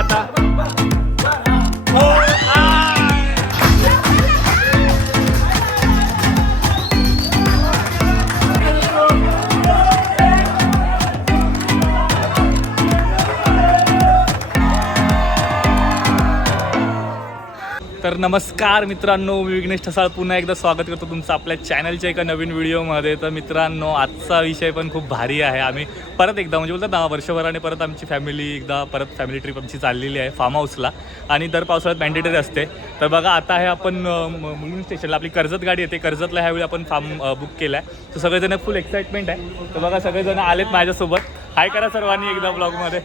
आता तर नमस्कार मित्रांनो, मी विघ्नेश ठसाळ पुन्हा एकदा स्वागत करतो तुमचं आपल्या चॅनलच्या एका नवीन व्हिडिओमध्ये. तर मित्रांनो, आजचा विषय पण खूप भारी आहे. आम्ही परत एकदा म्हणजे बोलतात ना, वर्षभराने परत आमची फॅमिली ट्रिप आमची चाललेली आहे फार्म हाऊसला. आणि दर पावसाळ्यात मॅन्डेटरी असते. तर बघा, आता आहे आपण मुलुंड स्टेशनला. आपली कर्जत गाडी येते, कर्जतला ह्यावेळी आपण फार्म बुक केला आहे. तर सगळेजण फुल एक्साइटमेंट आहे. तर बघा, सगळेजण आलेत माझ्यासोबत. हाय करा सर्वांनी एकदा ब्लॉगमध्ये.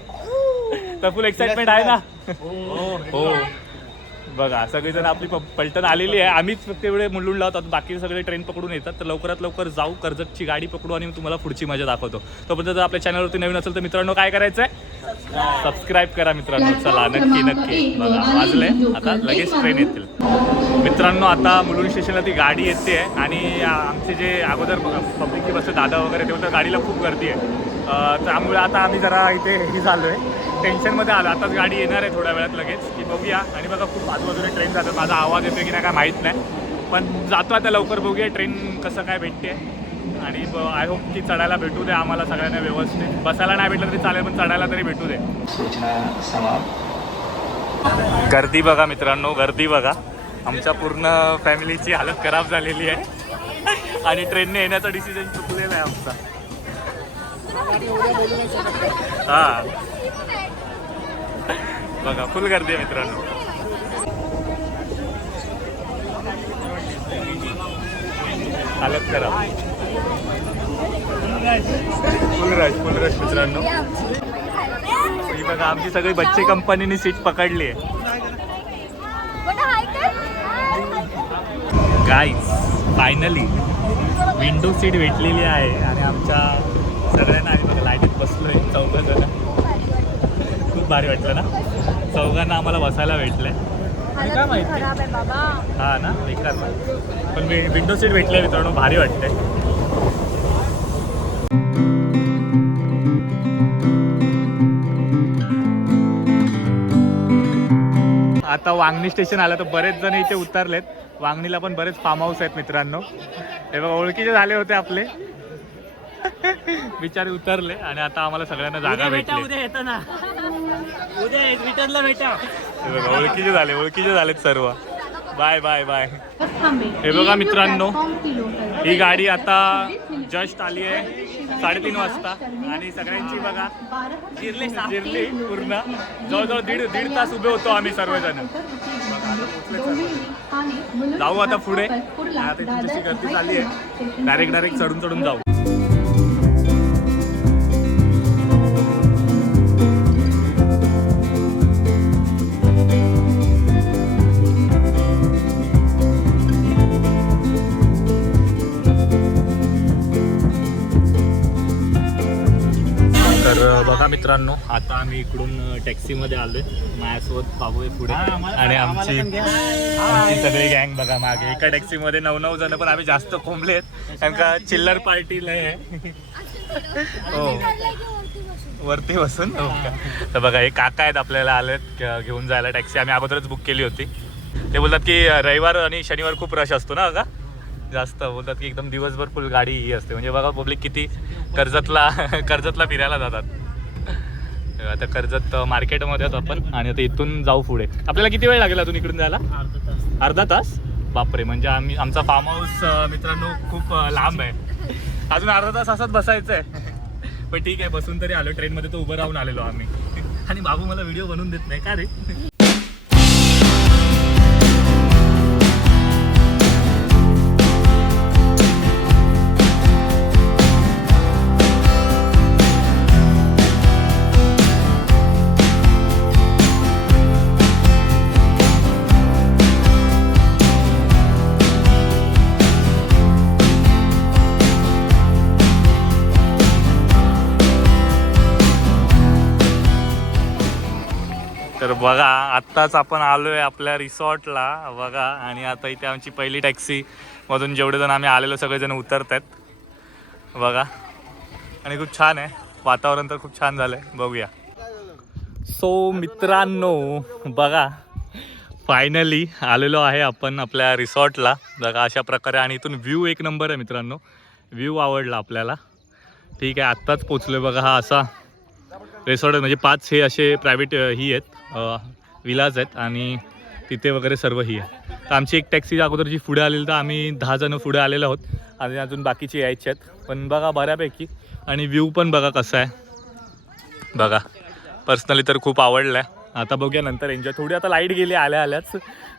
तर फुल एक्साइटमेंट आहे ना? हो बघा, सगळेजण आपली पलटण आलेली आहे. आम्हीच फक्त एवढे मुलुंड लावतात, बाकी सगळे ट्रेन पकडून येतात. तर लवकरात लवकर जाऊ, कर्जतची गाडी पकडू आणि तुम्हाला पुढची मजा दाखवतो. तोपर्यंत जर आपल्या चॅनलवरती नवीन असेल तर मित्रांनो काय करायचं आहे, सबस्क्राईब करा मित्रांनो. चला नक्की बघा, वाजले आता लगेच ट्रेन येतील. मित्रांनो, आता मुलुंड स्टेशनला ती गाडी येते आणि आमचे जे अगोदर पब्लिकची बसते दादा वगैरे, तेव्हा गाडीला खूप गर्दी आहे. त्यामुळे आता आम्ही जरा इथे हे झालो आहे, टेन्शनमध्ये आलो. आताच गाडी येणार आहे थोड्या वेळात लगेच, की बघूया. आणि बघा, खूप आजूबाजूला ट्रेन जातात. माझा आवाज येतो की नाही काय माहीत नाही, पण जातो आता लवकर. बघूया ट्रेन कसं काय भेटते. आणि आय होप की चढायला भेटू दे आम्हाला सगळ्यांना व्यवस्थित. बसायला नाही भेटलं तरी चालेल, पण चढायला तरी भेटू दे. गर्दी बघा मित्रांनो, गर्दी बघा. आमच्या पूर्ण फॅमिलीची हालत खराब झालेली आहे आणि ट्रेनने येण्याचा डिसिजन चुकलेला आहे आमचा. हां बघा, फुल गर्दी आहे मित्रांनो. हालत खराब, फुल रश मित्रांनो. ही बघा, आमची सगळी बच्चे कंपनीने सीट पकडली आहे. गाईज, फायनली विंडो सीट भेटलेली आहे आणि आमच्या सगळ्यांना आम्ही बघा लाईटीत बसलोय. चौघजण, खूप भारी वाटलं ना. चौघांना आम्हाला बसायला भेटलंय. काय माहिती, हा ना, बेकार ना, पण विंडो सीट भेटले मित्रांनो, भारी वाटतंय. आता वांगणी स्टेशन आलं, तर बरेच जण इथे उतरलेत. वांगणीला पण बरेच फार्म हाऊस आहेत मित्रांनो. हे बघा, ओळखीचे झाले होते आपले, बिचारे उतरले आणि आता आम्हाला सगळ्यांना जागा भेटली. उद्या येतो ना, उद्या रिटर्नला भेटा. हे बघा, ओळखीचे झालेत सर्व. Bye bye bye. हे बघा मित्रांनो, ही गाडी आता जस्ट आली आहे 3:30 वाजता आणि सगळ्यांची बघा जिरली पूर्ण. जवळजवळ दीड तास उभे होतो आम्ही सर्वजण. जाऊ आता पुढे. आता तुमच्याशी गर्दी चालली आहे, डायरेक्ट चढून जाऊ. बघा मित्रांनो, आता आम्ही इकडून टॅक्सीमध्ये आलोय. माझ्यासोबत बाबू आहे पुढे आणि आमची सगळी गँग बघा मागे. एका टॅक्सीमध्ये 9 जण, पण आम्ही जास्त कोंबलेत कारण का चिल्लर पार्टीला आहे. हो, वरती बसून. हो का. तर बघा, हे काका आहेत आपल्याला आलेत घेऊन जायला. टॅक्सी आम्ही अगोदरच बुक केली होती. ते बोलतात की रविवार आणि शनिवार खूप रश असतो ना का, जास्त बोलतात की एकदम दिवसभर फुल गाडी ही असते. म्हणजे बघा पब्लिक किती कर्जतला फिरायला जातात. आता कर्जत मार्केटमध्ये आहोत आपण आणि आता इथून जाऊ पुढे. आपल्याला किती वेळ लागेल अजून इकडून जायला? अर्धा तास. बापरे, म्हणजे आमचा फार्म हाऊस मित्रांनो खूप लांब आहे. अजून अर्धा तास असंच बसायचं आहे. पण ठीक आहे, बसून तरी आलो. ट्रेनमध्ये तर उभं राहून आलेलो आम्ही. आणि बाबू मला व्हिडिओ बनवून देत नाही का रे. तर बघा, आत्ताच आपण आलोय आपल्या रिसॉर्टला बघा. आणि आता इथे आमची पहिली टॅक्सी मधून जेवढे जण आम्ही आलेलो सगळेजण उतरत आहेत बघा. आणि खूप छान आहे वातावरण, तर खूप छान झालंय. बघूया. सो मित्रांनो बघा फायनली आलेलो आहे आपण आपल्या रिसॉर्टला. बघा अशा प्रकारे आणि इथून व्ह्यू एक नंबर आहे मित्रांनो. व्ह्यू आवडला आपल्याला. ठीक आहे आत्ताच पोचलो बघा. हा असा रिसॉर्ट आहे म्हणजे 5 हे असे प्रायव्हेट ही आहेत विलाज आहेत आणि तिथे वगैरे सर्व ही आहे. तर आमची एक टॅक्सी अगोदर जी पुढे आलेली तर आम्ही 10 जण पुढे आलेलो आहोत आणि अजून बाकीचे यायचे आहेत. पण बघा बऱ्यापैकी आणि व्ह्यू पण बघा कसा आहे बघा. पर्सनली तर खूप आवडलं आहे. आता बघूया नंतर एन्जॉय. थोडी आता लाईट गेली आल्याच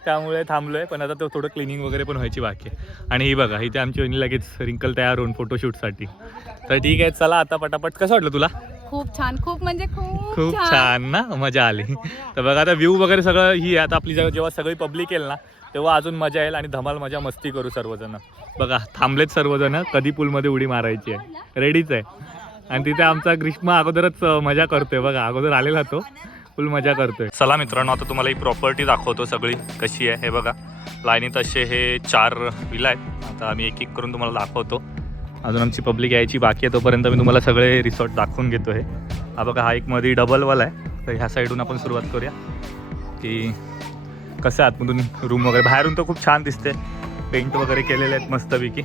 त्यामुळे थांबलो आहे. पण आता तो थोडं क्लिनिंग वगैरे पण व्हायची बाकी आहे. आणि ही बघा इथे आमची वहिनी लगेच रिंकल तयार होऊन फोटोशूटसाठी. तर ठीक आहे चला आता पटापट. कसं वाटलं तुला? खूप छान. खूप म्हणजे खूप छान ना मजा आली. तर बघा आता व्ह्यू वगैरे सगळं ही आहे. आता आपली जेव्हा सगळी पब्लिक येईल ना तेव्हा अजून मजा येईल आणि धमाल मजा मस्ती करू सर्वजण. बघा थांबलेत सर्वजण. कधी पूलमध्ये उडी मारायची आहे रेडीच आहे. आणि तिथे आमचा ग्रीष्मा अगोदरच मजा करतोय बघा. अगोदर आलेला तो फुल मजा करतोय. चला मित्रांनो आता तुम्हाला ही प्रॉपर्टी दाखवतो सगळी कशी आहे. हे बघा लाईनीत असे हे 4 विला आहेत. आता आम्ही एक एक करून तुम्हाला दाखवतो. अजून आमची पब्लिक यायची बाकी आहे तोपर्यंत मी तुम्हाला सगळे रिसॉर्ट दाखवून घेतो. हे हा बघा हा एक मध्ये डबलवाला आहे. तर ह्या साईडून आपण सुरुवात करूया की कसं आहे आतमधून रूम वगैरे. बाहेरून तर खूप छान दिसते. पेंट वगैरे केलेले आहेत मस्तपैकी.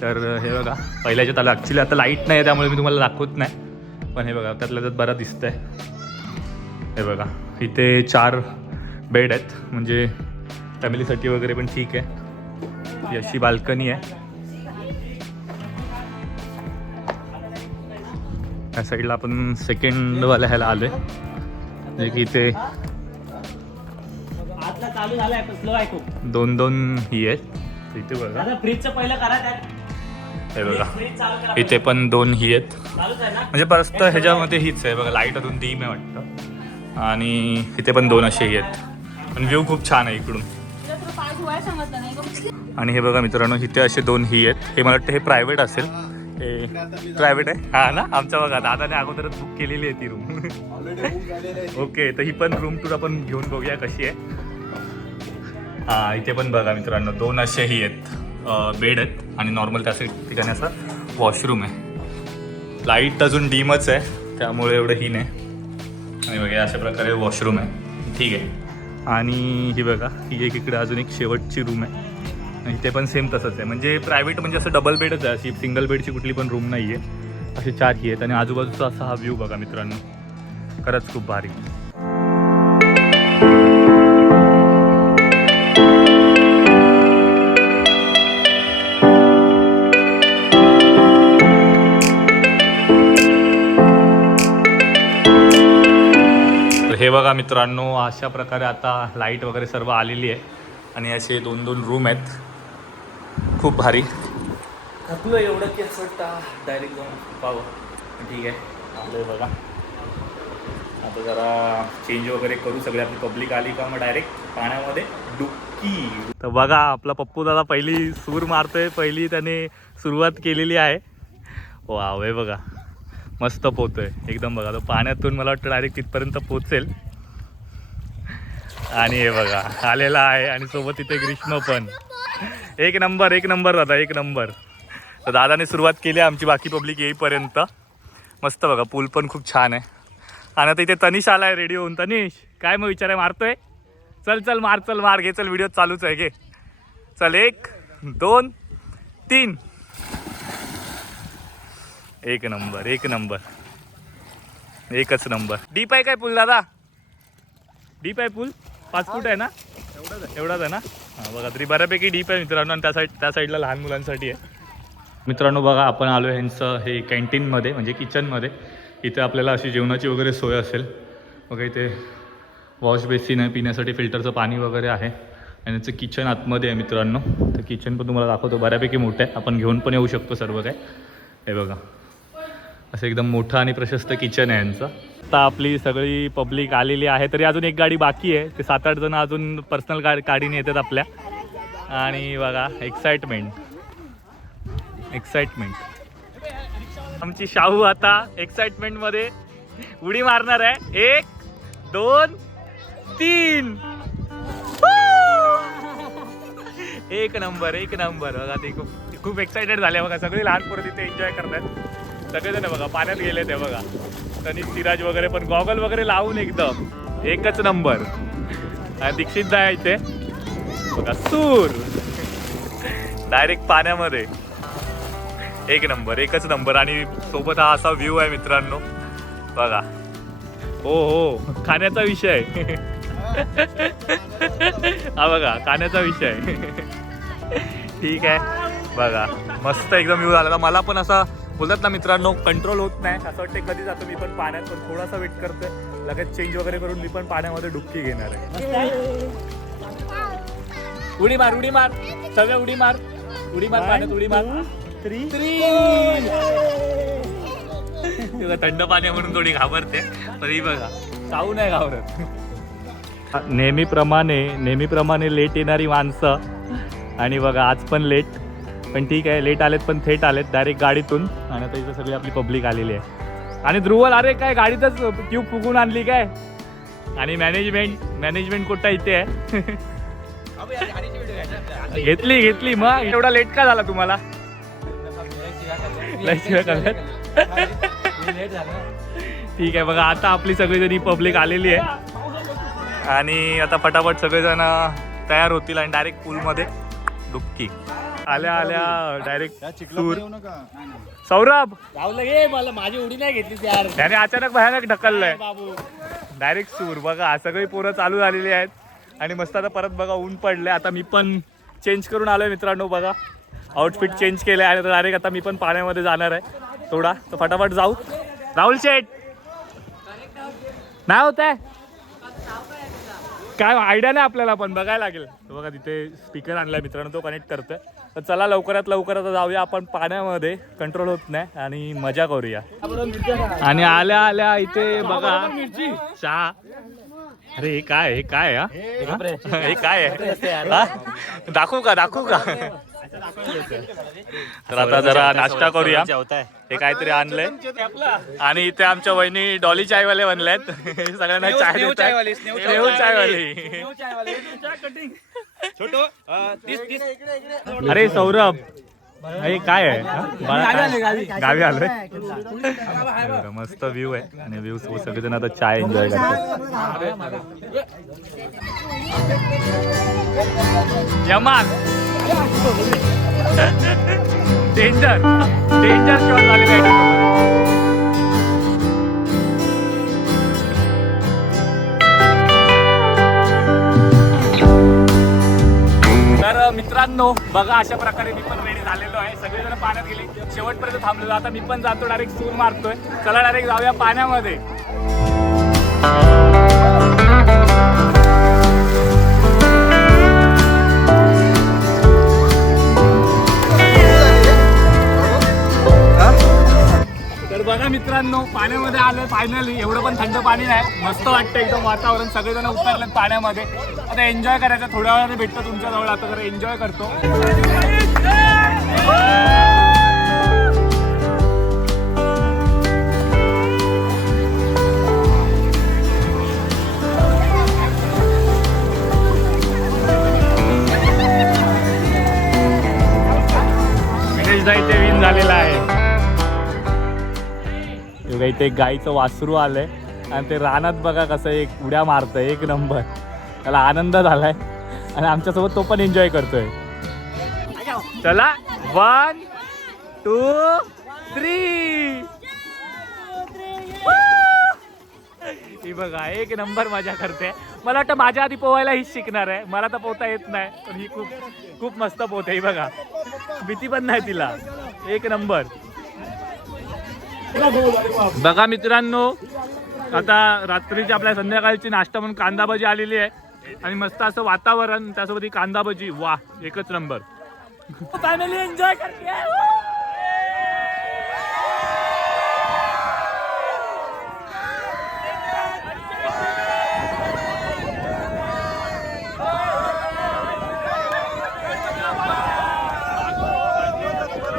तर हे बघा पहिल्याच्यात आलं. ॲक्च्युली आता लाईट नाही आहे त्यामुळे मी तुम्हाला दाखवत नाही. पण हे बघा त्यातल्या त्यात बरं दिसतंय. हे बघा इथे 4 बेड आहेत म्हणजे फॅमिलीसाठी वगैरे पण ठीक आहे. ही अशी बाल्कनी आहे. या साईडला आपण सेकंडवाल्या ह्याला आलोय जे की इथे आतला चालू झालाय पण स्लो आहे खूप. 2 ही आहेत इथे बघा. आता फ्रीजचं पहिलं करा त्यात. हे बघा फ्रीज चालू करा. इथे पण 2 ही आहेत. चालूच आहे ना. म्हणजे परत ह्याच्यामध्ये हीच आहे बघा. लाईट अजून डीम आहे वाटतं. आणि इथे पण 2 असे ही आहेत. पण व्ह्यू खूप छान आहे इकडून. आणि हे बघा मित्रांनो इथे असे 2 ही आहेत. हे मला वाटतं हे प्रायव्हेट असेल. हे प्रायव्हेट आहे हा ना. आमच्या बघा दादाने अगोदरच बुक केलेली आहे ती रूम. ओके तर ही पण रूम टूर आपण घेऊन बघूया कशी आहे. हा इथे पण बघा मित्रांनो 2 असे ही आहेत बेड आहेत आणि नॉर्मल त्या ठिकाणी असं वॉशरूम आहे. लाईट अजून डीमच आहे त्यामुळे एवढं ही नाही. आणि बघा अशा प्रकारे वॉशरूम आहे ठीक आहे. आणि ही बघा ही एक इकडे अजून एक शेवटची रूम आहे. आणि इथे पण सेम तसंच आहे. म्हणजे प्रायव्हेट म्हणजे असं डबल बेडच आहे. अशी सिंगल बेडची कुठली पण रूम नाही आहे. असे 4 ही आहेत. आणि आजूबाजूचा असा हा व्ह्यू बघा मित्रांनो खरंच खूप भारी. हे बघा मित्रांनो अशा प्रकारे आता लाईट वगैरे सर्व आलेली आहे. आणि असे 2 रूम आहेत. खूप भारी. थकलो एवढं की असं वाटतं डायरेक्ट जाऊन पाहावं. ठीक आहे आलं बघा. आता जरा चेंज वगैरे करू. सगळे आपली पब्लिक आली का मग डायरेक्ट पाण्यामध्ये डुबकी. तर बघा आपला पप्पू दादा पहिली सूर मारतोय. पहिली त्याने सुरुवात केलेली आहे. वाव हे बघा मस्त पोहतोय एकदम. बघा तो पाण्यातून मला वाटतं डायरेक्ट तिथपर्यंत पोचेल. आणि हे बघा आलेला आहे. आणि सोबत इथे ग्रीष्म पण. एक नंबर दादा एक नंबर. तर दादाने सुरुवात केली आमची बाकी पब्लिक येईपर्यंत. मस्त बघा पूल पण खूप छान आहे. आणि आता इथे तनिष आलाय रेडी होऊन. तनिष काय मग विचार आहे मारतोय? चल मार घे. चल व्हिडिओ चालूच आहे घे. चल 1 2 3. एक नंबर एकच नंबर. डीप आहे काय पूल दादा? डीप आहे पूल? 5 फूट आहे ना? एवढाच आहे ना. हां बघा तरी बऱ्यापैकी डीप आहे मित्रांनो. आणि त्या साईडला लहान मुलांसाठी आहे. मित्रांनो बघा आपण आलो ह्यांचं हे कॅन्टीनमध्ये म्हणजे किचनमध्ये. इथे आपल्याला अशी जेवणाची वगैरे सोय असेल. बघा इथे वॉश बेसिन आहे. पिण्यासाठी फिल्टरचं पाणी वगैरे आहे. आणि याचं किचन आतमध्ये आहे मित्रांनो. तर किचन पण तुम्हाला दाखवतो. बऱ्यापैकी मोठं आहे. आपण घेऊन पण येऊ शकतो सर्व काय. हे बघा असं एकदम मोठं आणि प्रशस्त किचन आहे यांचं. आता आपली सगळी पब्लिक आलेली आहे. तरी अजून एक गाडी बाकी आहे. ते 7-8 जण अजून पर्सनल गाडीने येतात आपल्या. आणि बघा एक्साइटमेंट आमची शाहू आता एक्साइटमेंटमध्ये उडी मारणार आहे. 1 2 3. एक नंबर बघा. ते खूप एक्साइटेड झाले बघा. सगळे लहान पोरं तिथे एन्जॉय करतात. सगळेजण बघा पाण्यात गेले ते बघा. तनिष सिराज वगैरे पण गॉगल वगैरे लावून एकदम एकच नंबर. आणि दीक्षित दा आहे इथे बघा, सूर डायरेक्ट पाण्यामध्ये एक नंबर, एकच नंबर. आणि सोबत हा असा व्ह्यू आहे मित्रांनो बघा. हो हो, खाण्याचा विषय हा बघा, खाण्याचा विषय ठीक आहे बघा. मस्त एकदम व्ह्यू झाला. मला पण असा बोलतात ना मित्रांनो, कंट्रोल होत नाही. असं वाटतं कधी जातो मी पण पाण्यात, पण थोडासा वेट करतोय, लगेच चेंज वगैरे करून मी पण पाण्यामध्ये डुबकी घेणार आहे. उडी मार, उडी मार, सगळं उडी मार, उडी मार पाण्यात, उडी मार. थंड पाणी म्हणून थोडी घाबरते, पण ही बघा चावू नाही घाबरत. नेहमीप्रमाणे लेट येणारी माणसं. आणि बघा आज पण लेट, पण ठीक आहे, लेट आलेत पण थेट आलेत डायरेक्ट गाडीतून. आणि आता इथं सगळी आपली पब्लिक आलेली आहे. आणि ध्रुवल, अरे काय गाडीतच ट्यूब फुगून आणली काय? आणि मॅनेजमेंट कुठं इथे आहे? घेतली मग एवढा लेट का झाला तुम्हाला? ठीक आहे बघा, आता आपली सगळीजणी पब्लिक आलेली आहे आणि आता फटाफट सगळेजण तयार होतील आणि डायरेक्ट पूलमध्ये डुबकी. आल्या डायरेक्ट सूर. सौरभ मला माझी उडी नाही घेतली यार, त्याने अचानक भयानक ढकललंय. बाबू डायरेक्ट सूर बघा, सगळी पोरं चालू झालेली आहेत. आणि मस्त आता परत बघा ऊन पडले. आता मी पण चेंज करून आलोय मित्रांनो बघा, आउटफिट चेंज केलंय आणि डायरेक्ट आता मी पण पाण्यामध्ये जाणार आहे थोडा. तर फटाफट जाऊ. राहुल शेठ नाही होत आहे काय आयडिया नाही आपल्याला, पण बघायला लागेल. बघा तिथे स्पीकर आणलाय मित्रांनो, तो कनेक्ट करतोय. तर चला लवकरात लवकर आता जाऊया आपण पाण्यामध्ये, कंट्रोल होत नाही आणि मजा करूया. आणि आल्या इथे बघा चहा. अरे हे काय हे काय हे काय आहे? दाखवू का तर आता जरा नाश्ता करूया. हे काहीतरी आणलंय. आणि इथे आमच्या वहिनी डॉली चायवाले बनल्यात. सगळ्यांना चाय देतात. चायवाली. अरे सौरभ, हे काय आहे? गावी आलोय. मस्त व्ह्यू आहे आणि व्ह्यू सोबत सगळेजण आता चाय एन्जॉय करतात. यमान डेंजर शॉट झालेला आहे. तर मित्रांनो बघा, अशा प्रकारे मी पण रेडी झालेलो आहे. सगळेजण पाण्यात गेले, शेवटपर्यंत थांबलेलो. आता मी पण जातो, डायरेक्ट सूर मारतोय. चला डायरेक्ट जाऊया पाण्यामध्ये. तर बघा मित्रांनो, पाण्यामध्ये आलोय फायनली. एवढं पण थंड पाणी नाही, मस्त वाटतं एकदम वातावरण. सगळेजण उतरलेत पाण्यामध्ये. आता एन्जॉय करायचं. थोड्या वेळाने भेटतो तुमच्या जवळ. आता जरा एन्जॉय करतो. गणेशदा इथे विन झालेला आहे. इथे एक गाईचं वासरू आलंय आणि ते रानात बघा कसं एक उड्या मारतंय, एक नंबर. त्याला आनंद झालाय आणि आमच्यासोबत तो पण एन्जॉय करतोय. चला 1 2 3. ही बघा एक नंबर मजा करते. मला वाटतं माझ्या आधी पोहायला हीच शिकणार आहे. मला तर पोहता येत नाही, पण ही खूप मस्त पोहते. ही बघा, भीती पण नाही तिला. एक नंबर. बघा मित्रांनो, आता रात्रीची आपल्या संध्याकाळची नाश्ता म्हणून कांदा भजी आलेली आहे आणि मस्त असं वातावरण, त्यासोबत ही कांदा भजी. वा, एकच नंबर. फॅमिली एन्जॉय करते.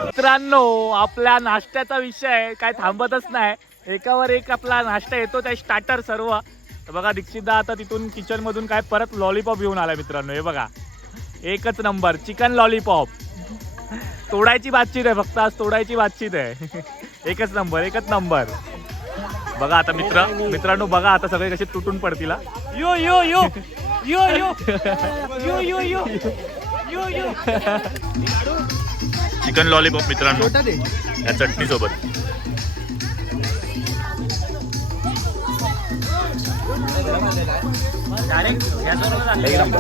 मित्रांनो, आपल्या नाश्त्याचा विषय काय थांबतच नाही. एकावर एक आपला नाश्ता येतो, त्या स्टार्टर सर्व. बघा दीक्षितदा आता तिथून किचन मधून काय परत लॉलीपॉप घेऊन आलाय मित्रांनो. हे बघा, एकच नंबर चिकन लॉलीपॉप. तोडायची बातचीत आहे, फक्त आज तोडायची बातचीत आहे. एकच नंबर. बघा आता मित्रांनो बघा आता सगळे कसे तुटून पडतील. यो यो यो यो यो यो यो यो यो यो. चिकन लॉलीपॉप मित्रांनो या चटणी सोबत. एक नंबर.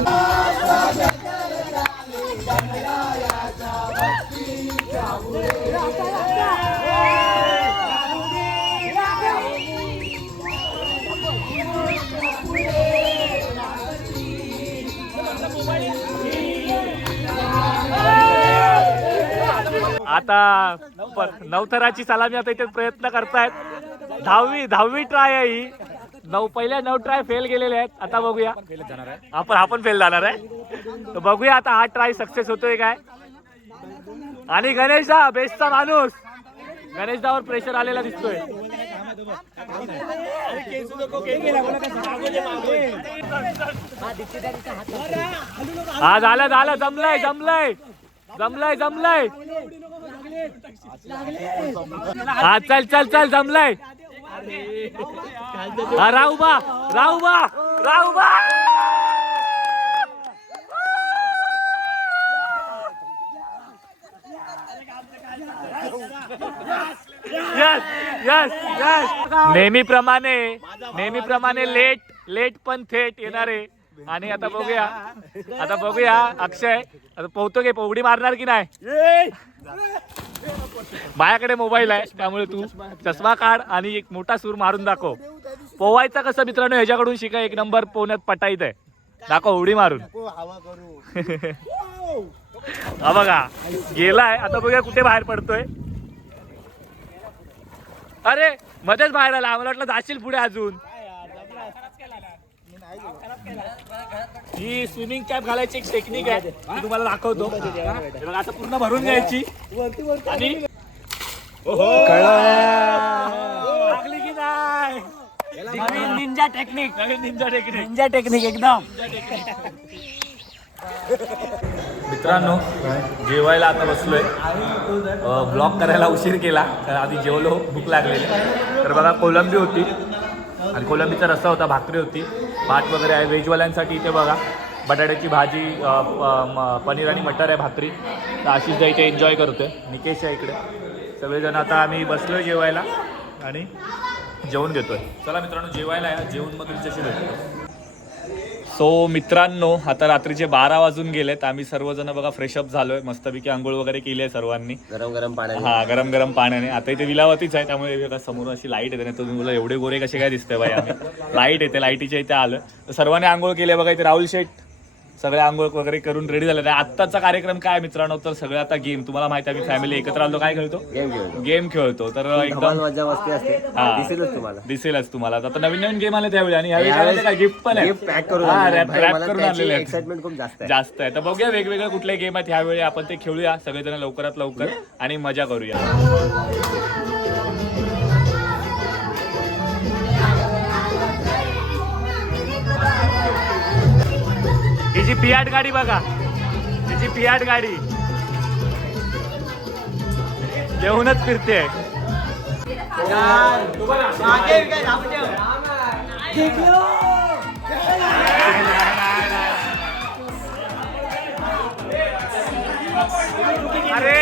आता नवथराची सलामी आता इथे प्रयत्न करतायत. 10वी ट्राय आहे ही. पहिल्या 9 ट्राय फेल गेलेले आहेत. आता बघूया आपण फेल जाणार आहे. तर बघूया आता हा ट्राय सक्सेस होतोय काय. आणि गणेशदा बेस्टचा माणूस. गणेशदावर प्रेशर आलेला दिसतोय. हा झालं जमलंय. हा चल जमलंय. हा राहू बा. यस नेहमीप्रमाणे लेट पण थेट येणारे. आणि आता बघूया अक्षय आता पोहतो की उडी मारणार की नाही. माझ्याकडे मोबाईल आहे त्यामुळे तू चष्मा काढ आणि एक मोठा सूर मारून दाखव. पोवायचा कसं मित्रांनो ह्याच्याकडून शिका. 1 नंबर पोहण्यात पटाईत आहे. दाखव उडी मारून. हा बघा गेलाय. आता बघूया कुठे बाहेर पडतोय. अरे मध्येच बाहेर आला. आम्हाला वाटलं जाशील पुढे अजून. ही स्विमिंग कॅप घालायची एक टेक्निक आहे ती तुम्हाला दाखवतो. आता पूर्ण भरून घ्यायची आणि लागली की नाही. नवीन निंजा टेक्निक एकदम. मित्रांनो जेवायला आता बसलोय. ब्लॉग करायला उशीर केला तर आधी जेवलो. भूक लागलेली. तर बघा कोलंबी होती आणि कोलंबीचा रस्सा होता. भाकरी होती. भात वगैरे आहे. व्हेजवाल्यांसाठी इथे बघा बटाट्याची भाजी पनीर आणि मटर आहे. भाकरी. तर आशिष इथे एन्जॉय करतोय. निकेश आहे इकडे. सगळेजण आता आम्ही बसलोय जेवायला आणि जेवण घेतोय. चला मित्रांनो जेवायला या. जेवण मग तुमच्याशी भेटतो. सो मित्रांनो आता रात्रीचे 12 वाजून गेलेत. आम्ही सर्वजण बघा फ्रेशअप झालोय. मस्तपैकी आंघोळ वगैरे केली आहे सर्वांनी. गरम पाण्याने. आता इथे विलावतीच आहे त्यामुळे समोर अशी लाईट येते. नाही तर तुम्हाला एवढे गोरे कसे काय दिसतंय बाई. आम्ही लाईट येते. लाईटीच्या इथे आलं तर सर्वांनी आंघोळ केली बघा. इथे राहुल शेठ सगळे आंघोळ वगैरे करून रेडी झाले. आत्ताचा कार्यक्रम काय मित्रांनो तर सगळं आता गेम. तुम्हाला माहिती आहे आम्ही फॅमिली एकत्र आलो काय खेळतो. गेम खेळतो. तर एकदम दिसेलच तुम्हाला. आता नवीन गेम आले त्यावेळी. आणि ह्यावेळी काय गिफ्ट पण आहे. रॅप करून आणलेले एक्साइटमेंट खूप जास्त आहे. तर बघूया वेगवेगळे कुठले गेम आहेत ह्यावेळी. आपण ते खेळूया सगळेजण लवकरात लवकर आणि मजा करूया. हिची फियाट गाडी बघा. हिची फियाट गाडी घेऊनच फिरते. अरे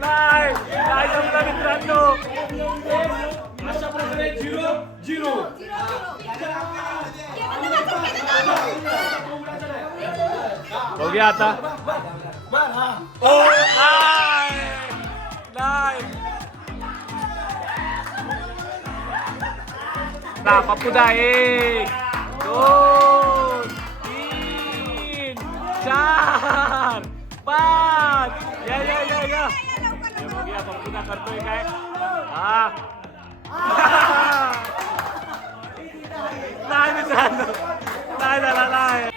नाही जमलं मित्रांनो. अशा प्रकारे 0-0. बघूया आता. नाही पप्पूदा 1 2 3 4 5. या बघूया पप्पूदा करतोय काय. नाही मित्रांनो नाही झाला. नाही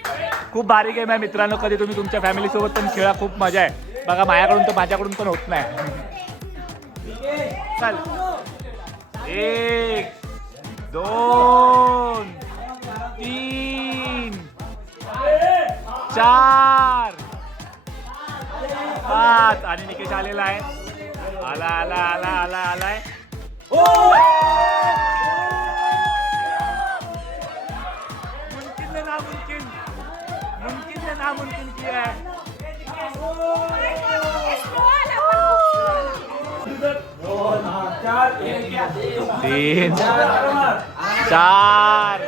खूप भारी गेम आहे मित्रांनो. कधी तुम्ही तुमच्या फॅमिली सोबत पण खेळा. खूप मजा आहे बघा. माझ्याकडून पण होत नाही. चल 1 2 3 4 5 आणि निकेश आलेला आहे. आलाय. मुमकिन ने नामुमकिन किया है. 3 4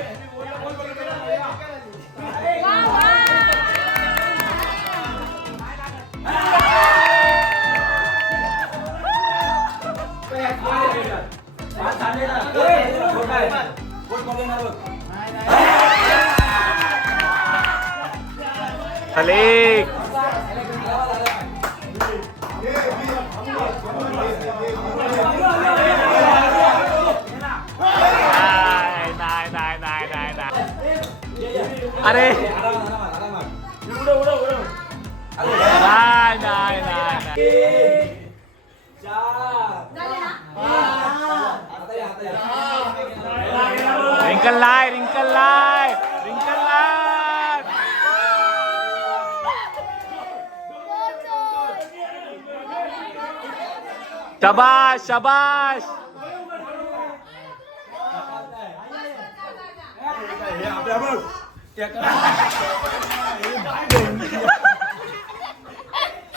Salik. अरे नाही. रिंकल लाय. शाबाश.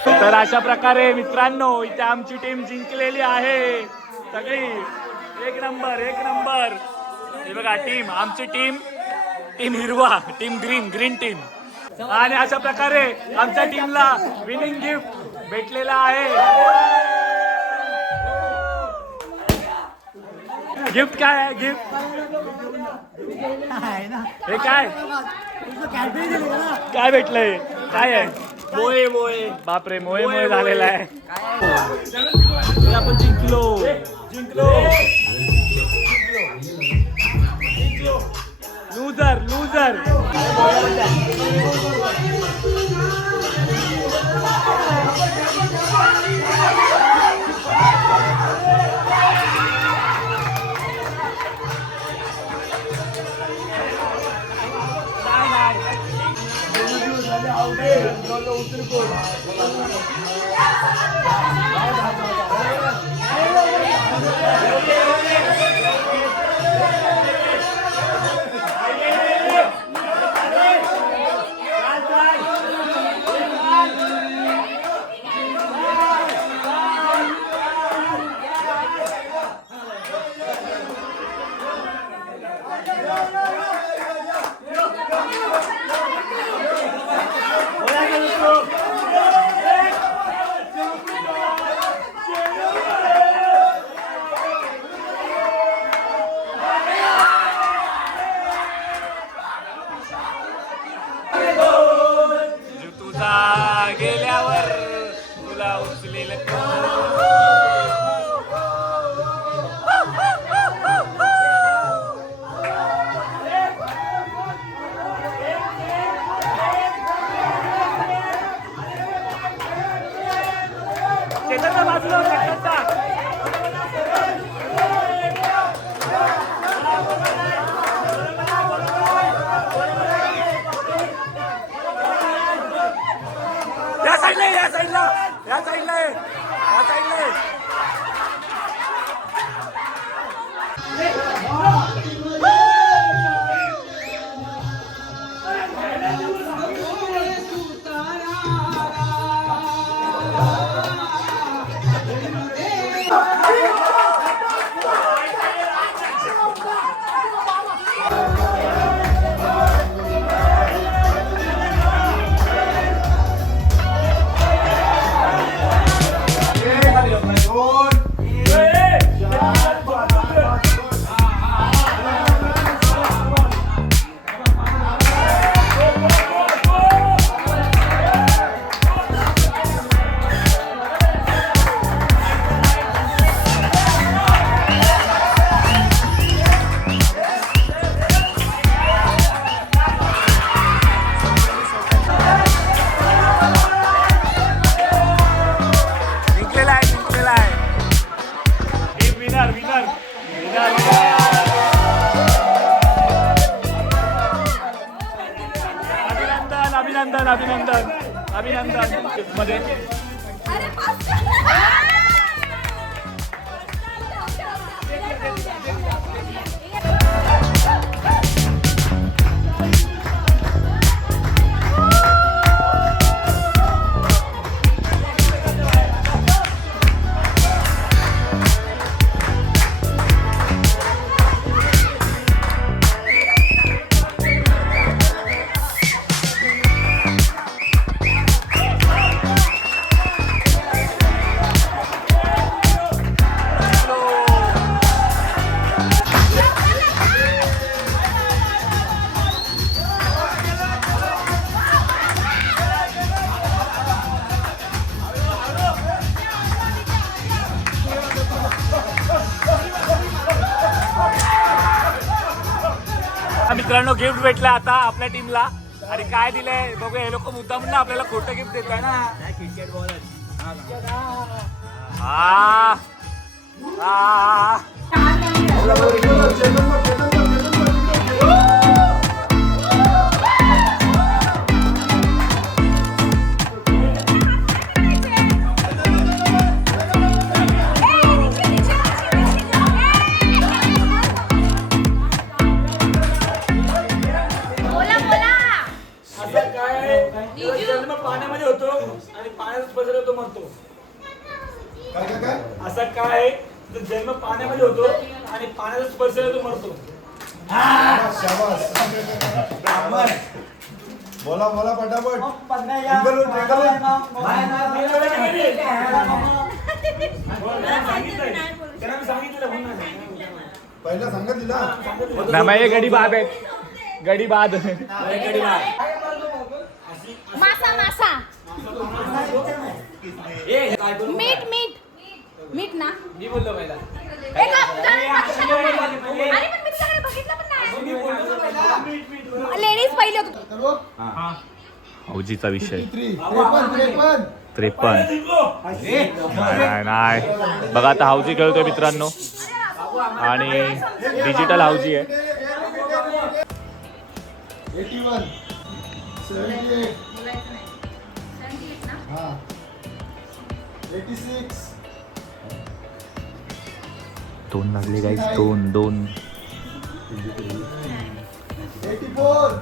तर अशा प्रकारे मित्रांनो इथे आमची टीम जिंकलेली आहे सगळी. एक नंबर. हे बघा टीम, आमची टीम हिरवा, टीम ग्रीन टीम. आणि अशा प्रकारे आमच्या टीमला विनिंग गिफ्ट भेटलेला आहे. गिफ्ट काय आहे? गिफ्ट हे काय भेटलंय? काय आहे? मोये. बापरे, मोये झालेला आहे. आपण जिंकलो. लूजर. अभिनंदन अभिनंदन मध्ये मित्रांनो गिफ्ट भेटलं आता आपल्या टीमला आणि काय दिलंय बघूया. हे लोक मुद्दाम ना आपल्याला खोटं गिफ्ट देत आहे ना. हा पाण्यामध्ये होतो आणि पाण्याचा स्पर्श होतो म्हणतो. असा काय तो जन्म पाण्यामध्ये होतो आणि पाण्याचा स्पर्श होतो मरतो. बोला बोला पटापट. पहिला सांगा तिला नमाये गडी बाद आहेत. गडी बाद मासा मासा मीठ मीठ मीठ ना मी बोललो पहिला. अरे पण मी तुझ्याकडे बघितलं पण नाही. लेडीज पहिले होते. हौजीचा विषय 53. 53 नाही बघा आता हौजी खेळतोय मित्रांनो आणि डिजिटल हौजी आहे. 81. 78. 86. दोन लागले गाईस. दोन 84.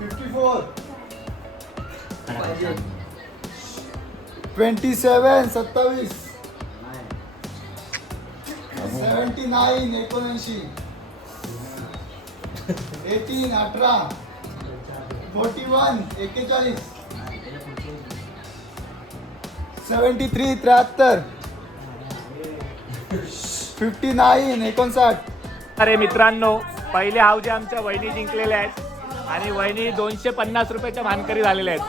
54. 27. 27. 79. 79. 18. 18. 41. 41. 73. 73. 59. 59. अरे मित्रांनो पहिले हौजे आमच्या वहिनी जिंकलेल्या आहेत आणि वहिनी 250 रुपयाच्या मानकरी झालेल्या आहेत.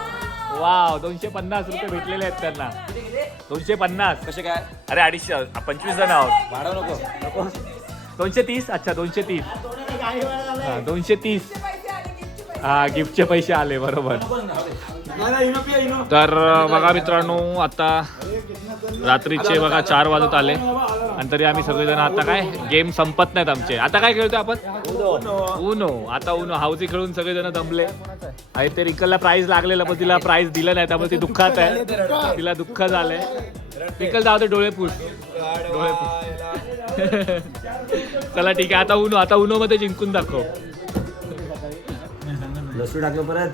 वाव 250 रुपये भेटलेले आहेत त्यांना. 250 कसे काय अरे 250 25 जण आहोत. भाडं नको 230 अच्छा 230 हा 230 हा गिफ्टचे पैसे आले बरोबर. तर बघा मित्रांनो आता रात्रीचे बघा 4 वाजत आले आणि तरी आम्ही सगळेजण आता काय गेम संपत नाहीत आमचे. आता काय खेळतोय आपण उनो. आता उनो हौजी खेळून सगळेजण दमले आणि ते रिकलला प्राइज लागलेलं पण तिला प्राइज दिलं नाही त्यामुळे ती दुःखात आहे. तिला दुःख झालंय. रिकल जाऊ दे डोळे पूस. चला ठीक आहे आता उनो मध्ये जिंकून दाखव. लसूण टाकलं परत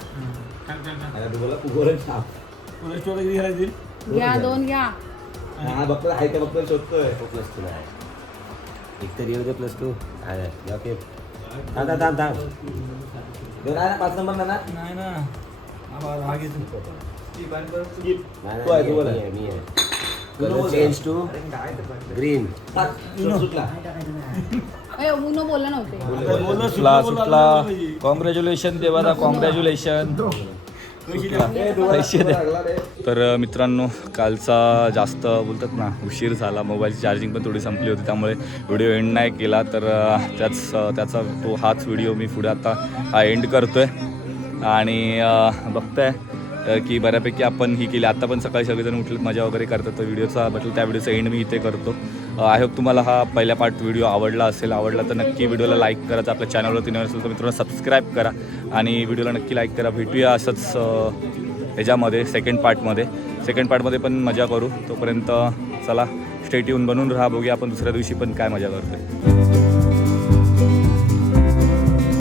घ्या 2 घ्या. बघतो आहे का बघतो शोधतोय प्लस 2 आहे. एक तरी येऊ दे प्लस 2 आहे. ओके थांब 5 नंबर ना नाही ना चेंज टू ग्रीन सुटला. उनो बोलला नव्हते. सुटला कॉंग्रॅच्युलेशन देवादा कॉंग्रॅच्युलेशन. तर मित्रांनो कालचा जास्त बोलतात ना उशीर झाला. मोबाईलची चार्जिंग पण थोडी संपली होती त्यामुळे व्हिडिओ एंड नाही केला. तर त्याचा हाच व्हिडिओ मी पुढे आता हा एंड करतोय आणि बघताय की बऱ्यापैकी आपण ही केली. आता पण सकाळी सगळेजण उठलेत मजा वगैरे करतात. तर व्हिडिओचा म्हटलं त्या व्हिडिओचा एंड मी इथे करतो. आय होप तुम्हाला हा पहिला पार्ट व्हिडिओ आवडला असेल. आवडला तर नक्की व्हिडिओला लाईक करायचं. आपल्या चॅनलवरती नवीन असेल तर मित्रांनो सबस्क्राईब करा आणि व्हिडिओला नक्की लाईक करा. भेटूया असंच ह्याच्यामध्ये सेकंड पार्टमध्ये पण मजा करू. तोपर्यंत चला स्टे ट्यून बनून राहा. बघूया आपण दुसऱ्या दिवशी पण काय मजा करतोय.